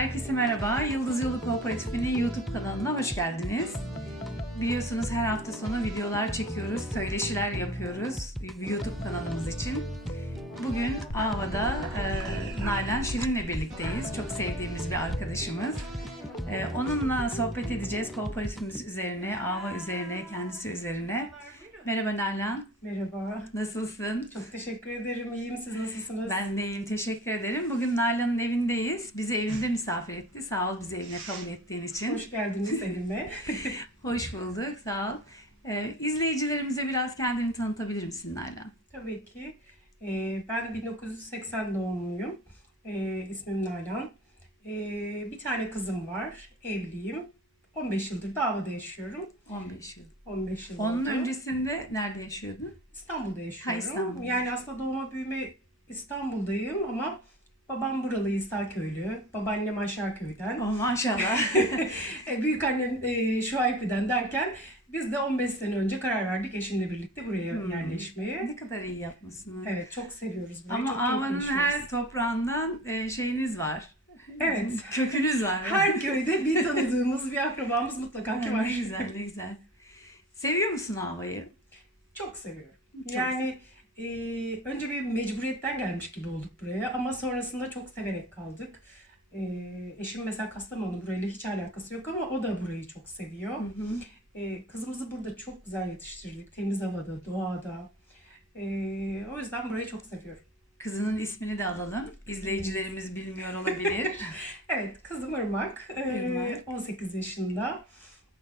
Herkese merhaba. Yıldız Yolu Kooperatifi'nin YouTube kanalına hoş geldiniz. Biliyorsunuz her hafta sonu videolar çekiyoruz, söyleşiler yapıyoruz YouTube kanalımız için. Bugün Ava'da e, Nalan Şirin'le birlikteyiz. Çok sevdiğimiz bir arkadaşımız. E, onunla sohbet edeceğiz kooperatifimiz üzerine, Ava üzerine, kendisi üzerine. Merhaba Nalan, Merhaba. nasılsın? Çok teşekkür ederim. İyiyim. Siz nasılsınız? Ben de iyiyim, teşekkür ederim. Bugün Nalan'ın evindeyiz. Bizi evinde misafir etti. Sağ ol bizi evine kabul ettiğin için. Hoş geldiniz evime. Hoş bulduk, sağ ol. Ee, izleyicilerimize biraz kendini tanıtabilir misin Nalan? Tabii ki. Ee, ben 1980 doğumluyum. Ee, ismim Nalan. Ee, bir tane kızım var. Evliyim. 15 yıldır davada yaşıyorum. 15 yıl. 15 yıl Onun oldu. öncesinde nerede yaşıyordun? İstanbul'da yaşıyorum. Ha, İstanbul'da. Yani aslında doğma büyüme İstanbul'dayım ama babam buralı İsaköylü. Babaannem Aşağıköy'den. Oh, maşallah. E, Büyük annem e, Şuaybi'den derken biz de 15 sene önce karar verdik eşimle birlikte buraya Hmm. yerleşmeye. ne kadar iyi yapmışsın. Evet çok seviyoruz burayı. Ama Ava'nın her toprağından e, şeyiniz var. Evet. Kökünüz var. Her köyde bir tanıdığımız bir akrabamız mutlaka ki var. Ne güzel, ne güzel. Seviyor musun Ava'yı? Çok seviyorum. Çok. Yani e, önce bir mecburiyetten gelmiş gibi olduk buraya ama sonrasında çok severek kaldık. E, eşim mesela Kastamonu burayla hiç alakası yok ama o da burayı çok seviyor. Hı hı. E, kızımızı burada çok güzel yetiştirdik. Temiz havada, doğada. E, o yüzden burayı çok seviyorum. Kızının ismini de alalım. İzleyicilerimiz bilmiyor olabilir. Evet, kızım Irmak. E, Irmak. 18 yaşında.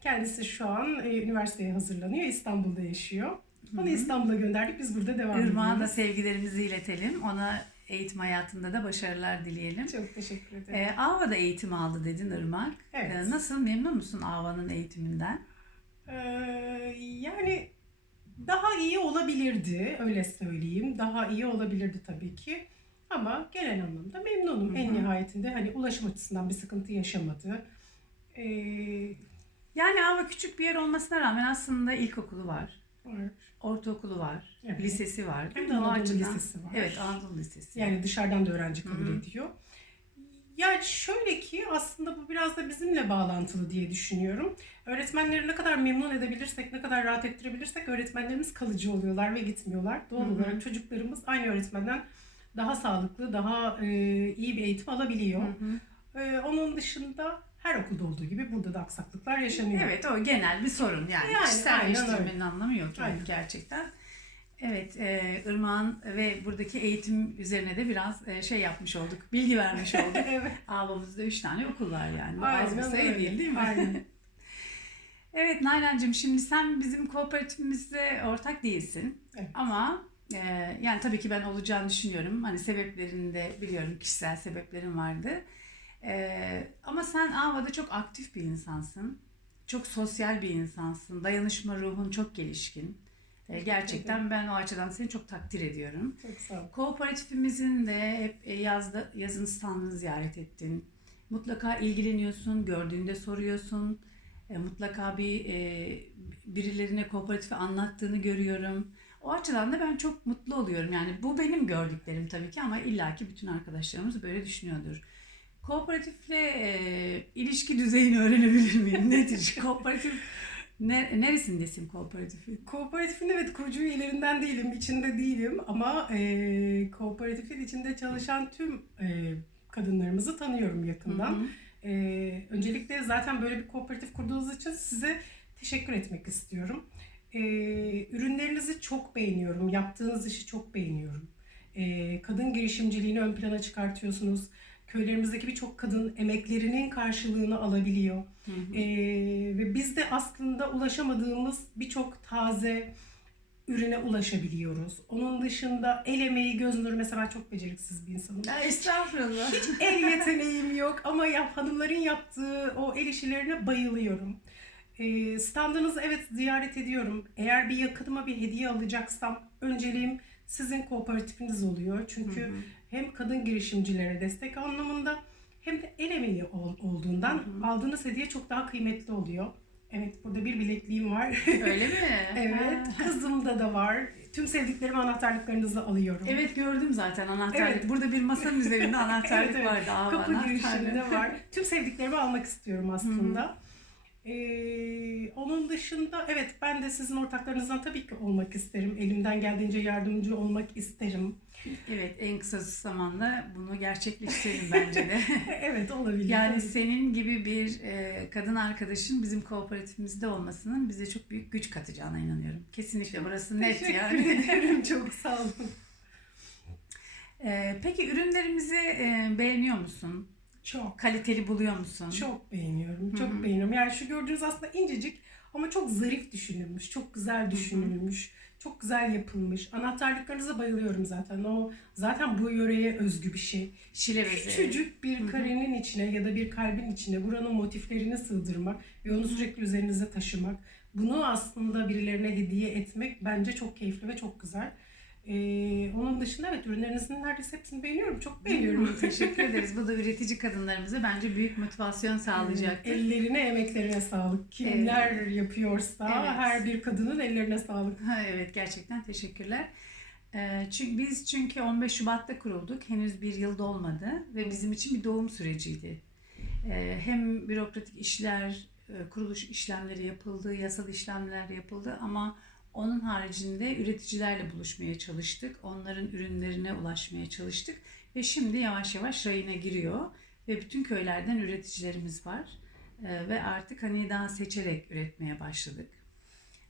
Kendisi şu an e, üniversiteye hazırlanıyor. İstanbul'da yaşıyor. Onu. İstanbul'a gönderdik. Biz burada devam Irmak'a da ediyoruz. sevgilerimizi iletelim. Ona eğitim hayatında da başarılar dileyelim. Çok teşekkür ederim. Ee, Ava'da eğitim aldı dedin Irmak. Evet. Ee, nasıl memnun musun Ava'nın eğitiminden? Ee, yani daha iyi olabilirdi, öyle söyleyeyim. Daha iyi olabilirdi tabii ki. Ama genel anlamda memnunum. Hı En nihayetinde hani ulaşım açısından bir sıkıntı yaşamadı. Ee, Yani Ava küçük bir yer olmasına rağmen aslında ilkokulu var, var. ortaokulu var, Evet. lisesi var. Hem de? O Anadolu Lisesi var. Evet Anadolu Lisesi. Yani dışarıdan da öğrenci kabul Hı hı. ediyor. Ya şöyle ki aslında bu biraz da bizimle bağlantılı diye düşünüyorum. Öğretmenleri ne kadar memnun edebilirsek, ne kadar rahat ettirebilirsek öğretmenlerimiz kalıcı oluyorlar ve gitmiyorlar. Doğal Hı hı. olarak çocuklarımız aynı öğretmenden daha sağlıklı, daha e, iyi bir eğitim alabiliyor. Hı hı. E, onun dışında her okulda olduğu gibi burada da aksaklıklar yaşanıyor. Evet o genel bir sorun yani. Yani, Kişiselleştirmenin anlamı yok yani Aynen. gerçekten. Evet, e, Irmak'ın ve buradaki eğitim üzerine de biraz e, şey yapmış olduk, bilgi vermiş olduk. evet. Avamızda üç tane okul var yani. Az bir sayı değil değil mi? Aynen. evet Nalan'cığım şimdi sen bizim kooperatifimizde ortak değilsin. Evet. Ama e, yani tabii ki ben olacağını düşünüyorum. Hani sebeplerini de biliyorum. Kişisel sebeplerim vardı. E, ama sen Ava'da çok aktif bir insansın. Çok sosyal bir insansın. Dayanışma ruhun çok gelişkin. E, Teşekkür gerçekten ben o açıdan seni çok takdir ediyorum. Çok sağ ol. Kooperatifimizin de hep e, yazda, yazın standını ziyaret ettin. Mutlaka ilgileniyorsun, gördüğünde soruyorsun. E, mutlaka bir e, birilerine kooperatifi anlattığını görüyorum. O açıdan da ben çok mutlu oluyorum. Yani bu benim gördüklerim tabii ki ama illaki bütün arkadaşlarımız böyle düşünüyordur. Kooperatifle e, ilişki düzeyini öğrenebilir miyim? Nedir? Kooperatif ne, neresindesin kooperatifin? Kooperatifin evet kurucu üyelerinden değilim, içinde değilim ama e, kooperatifin içinde çalışan tüm e, kadınlarımızı tanıyorum yakından. Hı hı. E, öncelikle zaten böyle bir kooperatif kurduğunuz için size teşekkür etmek istiyorum. E, ürünlerinizi çok beğeniyorum, yaptığınız işi çok beğeniyorum. E, kadın girişimciliğini ön plana çıkartıyorsunuz. Köylerimizdeki birçok kadın emeklerinin karşılığını alabiliyor. Hı hı. Ee, ve biz de aslında ulaşamadığımız birçok taze ürüne ulaşabiliyoruz. Onun dışında el emeği göz nuru mesela ben çok beceriksiz bir insanım. Ya estağfurullah. El yeteneğim yok ama yap, hanımların yaptığı o el işlerine bayılıyorum. Ee, standınızı evet ziyaret ediyorum. Eğer bir yakınıma bir hediye alacaksam önceliğim sizin kooperatifiniz oluyor. Çünkü Hı hı. hem kadın girişimcilere destek anlamında hem de el emeği ol- olduğundan Hı hı. aldığınız hediye çok daha kıymetli oluyor. Evet burada bir bilekliğim var. Öyle mi? evet Ha. kızımda da var. Tüm sevdiklerimi anahtarlıklarınızı alıyorum. Evet gördüm zaten anahtarlık. Evet. Burada bir masanın üzerinde anahtarlık Evet, evet. vardı. Aa, Kapı anahtarlık. girişinde var. Tüm sevdiklerimi almak istiyorum aslında. Ee, onun dışında evet ben de sizin ortaklarınızdan tabii ki olmak isterim. Elimden geldiğince yardımcı olmak isterim. Evet en kısa zamanda bunu gerçekleştirelim bence de. evet olabilir. Yani Tabii. senin gibi bir e, kadın arkadaşın bizim kooperatifimizde olmasının bize çok büyük güç katacağına inanıyorum. Kesinlikle burası net Teşekkür yani. ederim. Çok sağ olun. E, peki ürünlerimizi e, beğeniyor musun? Çok. Kaliteli buluyor musun? Çok beğeniyorum. Çok Hı hı. beğeniyorum. Yani şu gördüğünüz aslında incecik ama çok zarif düşünülmüş. Çok güzel düşünülmüş. Çok güzel yapılmış. Anahtarlıklarınıza bayılıyorum zaten. O zaten bu yöreye özgü bir şey. Şile bezi. Küçücük bir Hı hı. karenin içine ya da bir kalbin içine buranın motiflerini sığdırmak ve onu sürekli üzerinize taşımak. Bunu aslında birilerine hediye etmek bence çok keyifli ve çok güzel. Ee, onun dışında evet ürünlerinizin neredeyse hepsini beğeniyorum. Çok beğeniyorum. Teşekkür ederiz. Bu da üretici kadınlarımıza bence büyük motivasyon sağlayacaktır. Ellerine, emeklerine sağlık. Kimler yapıyorsa Evet. her bir kadının ellerine sağlık. Ha, evet gerçekten teşekkürler. Çünkü biz çünkü 15 Şubat'ta kurulduk. Henüz bir yıl dolmadı ve bizim için bir doğum süreciydi. Hem bürokratik işler, kuruluş işlemleri yapıldı, yasal işlemler yapıldı ama onun haricinde üreticilerle buluşmaya çalıştık. Onların ürünlerine ulaşmaya çalıştık ve şimdi yavaş yavaş rayına giriyor ve bütün köylerden üreticilerimiz var. Ee, ve artık hani daha seçerek üretmeye başladık.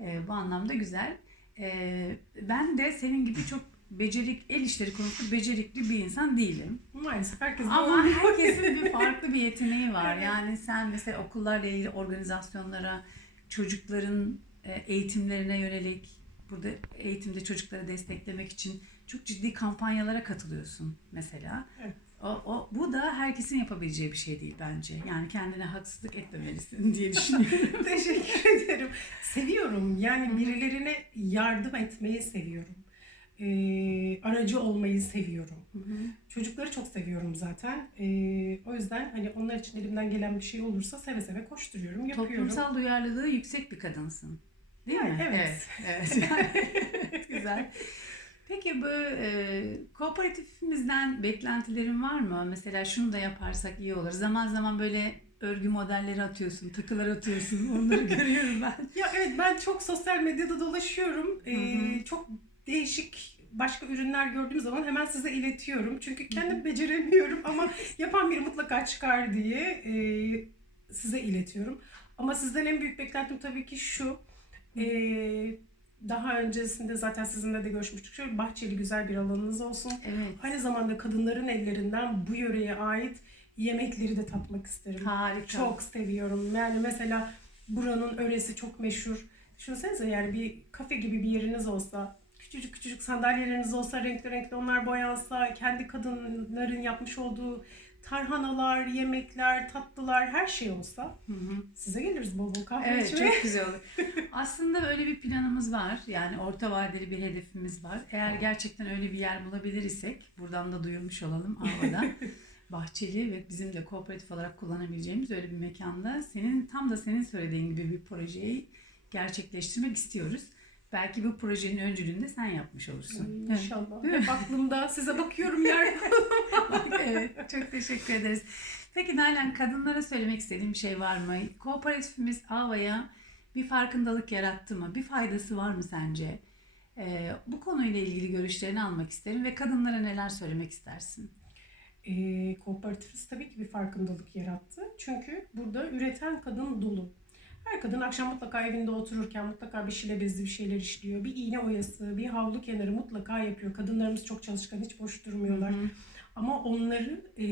Ee, bu anlamda güzel. Ee, ben de senin gibi çok becerik, el işleri konusunda becerikli bir insan değilim. Maalesef herkes Ama herkesin bir farklı bir yeteneği var. Yani sen mesela okullarla ilgili organizasyonlara, çocukların e, eğitimlerine yönelik, burada eğitimde çocukları desteklemek için çok ciddi kampanyalara katılıyorsun mesela. Evet. O, o, bu da herkesin yapabileceği bir şey değil bence. Yani kendine haksızlık etmemelisin diye düşünüyorum. Teşekkür ederim. Seviyorum. Yani birilerine yardım etmeyi seviyorum. Ee, aracı olmayı seviyorum. Çocukları çok seviyorum zaten. Ee, o yüzden hani onlar için elimden gelen bir şey olursa seve seve koşturuyorum, yapıyorum. Toplumsal duyarlılığı yüksek bir kadınsın. Değil Yani mi? evet. Evet. evet. Güzel. Peki bu e, kooperatifimizden beklentilerin var mı? Mesela şunu da yaparsak iyi olur. Zaman zaman böyle örgü modelleri atıyorsun, takılar atıyorsun. Onları görüyorum ben. Ya evet ben çok sosyal medyada dolaşıyorum. Ee, Hı hı. çok değişik başka ürünler gördüğüm zaman hemen size iletiyorum. Çünkü kendim beceremiyorum ama yapan biri mutlaka çıkar diye e, size iletiyorum. Ama sizden en büyük beklentim tabii ki şu. E, daha öncesinde zaten sizinle de görüşmüştük. Şöyle bahçeli güzel bir alanınız olsun. Evet. Aynı zamanda kadınların ellerinden bu yöreye ait yemekleri de tatmak isterim. Harika. Çok seviyorum. Yani mesela buranın öresi çok meşhur. Düşünsenize yani bir kafe gibi bir yeriniz olsa, küçücük küçücük sandalyeleriniz olsa, renkli renkli onlar boyansa, kendi kadınların yapmış olduğu tarhanalar, yemekler, tatlılar her şey olsa Hı hı. size geliriz bol bol kahve Evet içmeye. çok güzel olur. Aslında böyle bir planımız var. Yani orta vadeli bir hedefimiz var. Eğer gerçekten öyle bir yer bulabilir isek buradan da duyurmuş olalım Ava'da. Bahçeli ve bizim de kooperatif olarak kullanabileceğimiz öyle bir mekanda senin tam da senin söylediğin gibi bir projeyi gerçekleştirmek istiyoruz. Belki bu projenin öncülüğünü de sen yapmış olursun. Evet. İnşallah. Hep aklımda. Size bakıyorum yer. evet, çok teşekkür ederiz. Peki Nalan, kadınlara söylemek istediğim bir şey var mı? Kooperatifimiz Ava'ya bir farkındalık yarattı mı? Bir faydası var mı sence? Ee, bu konuyla ilgili görüşlerini almak isterim ve kadınlara neler söylemek istersin? e, kooperatifimiz tabii ki bir farkındalık yarattı. Çünkü burada üreten kadın dolu. Her kadın akşam mutlaka evinde otururken mutlaka bir şile bezli bir şeyler işliyor. Bir iğne oyası, bir havlu kenarı mutlaka yapıyor. Kadınlarımız çok çalışkan, hiç boş durmuyorlar. Hı hı. Ama onları e,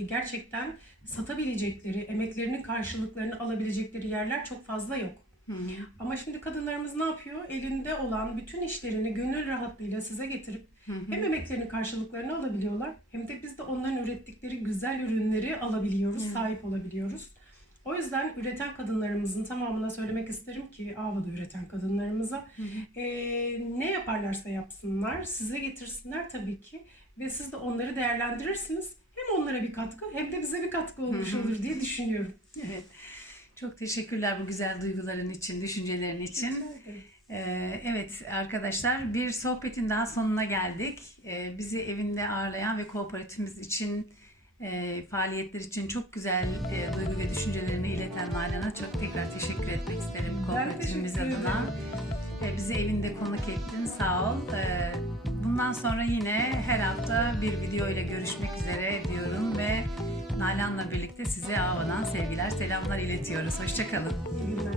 gerçekten satabilecekleri, emeklerinin karşılıklarını alabilecekleri yerler çok fazla yok. Hı. Ama şimdi kadınlarımız ne yapıyor? Elinde olan bütün işlerini gönül rahatlığıyla size getirip Hı hı. hem emeklerinin karşılıklarını alabiliyorlar hem de biz de onların ürettikleri güzel ürünleri alabiliyoruz, Hı. sahip olabiliyoruz. O yüzden üreten kadınlarımızın tamamına söylemek isterim ki Ava'da üreten kadınlarımıza Hı hı. eee, ne yaparlarsa yapsınlar, size getirsinler tabii ki ve siz de onları değerlendirirsiniz. Hem onlara bir katkı hem de bize bir katkı olmuş olur diye düşünüyorum. Evet. Çok teşekkürler bu güzel duyguların için, düşüncelerin için. Ee, evet arkadaşlar bir sohbetin daha sonuna geldik. Ee, bizi evinde ağırlayan ve kooperatifimiz için e, faaliyetler için çok güzel e, duygu ve düşüncelerini ileten Nalan'a çok tekrar teşekkür etmek isterim kooperatifimiz adına. Ee, bizi evinde konuk ettin sağ ol. Ee, bundan sonra yine her hafta bir video ile görüşmek üzere diyorum ve Nalan'la birlikte size Ava'dan sevgiler selamlar iletiyoruz. Hoşçakalın. İyi günler.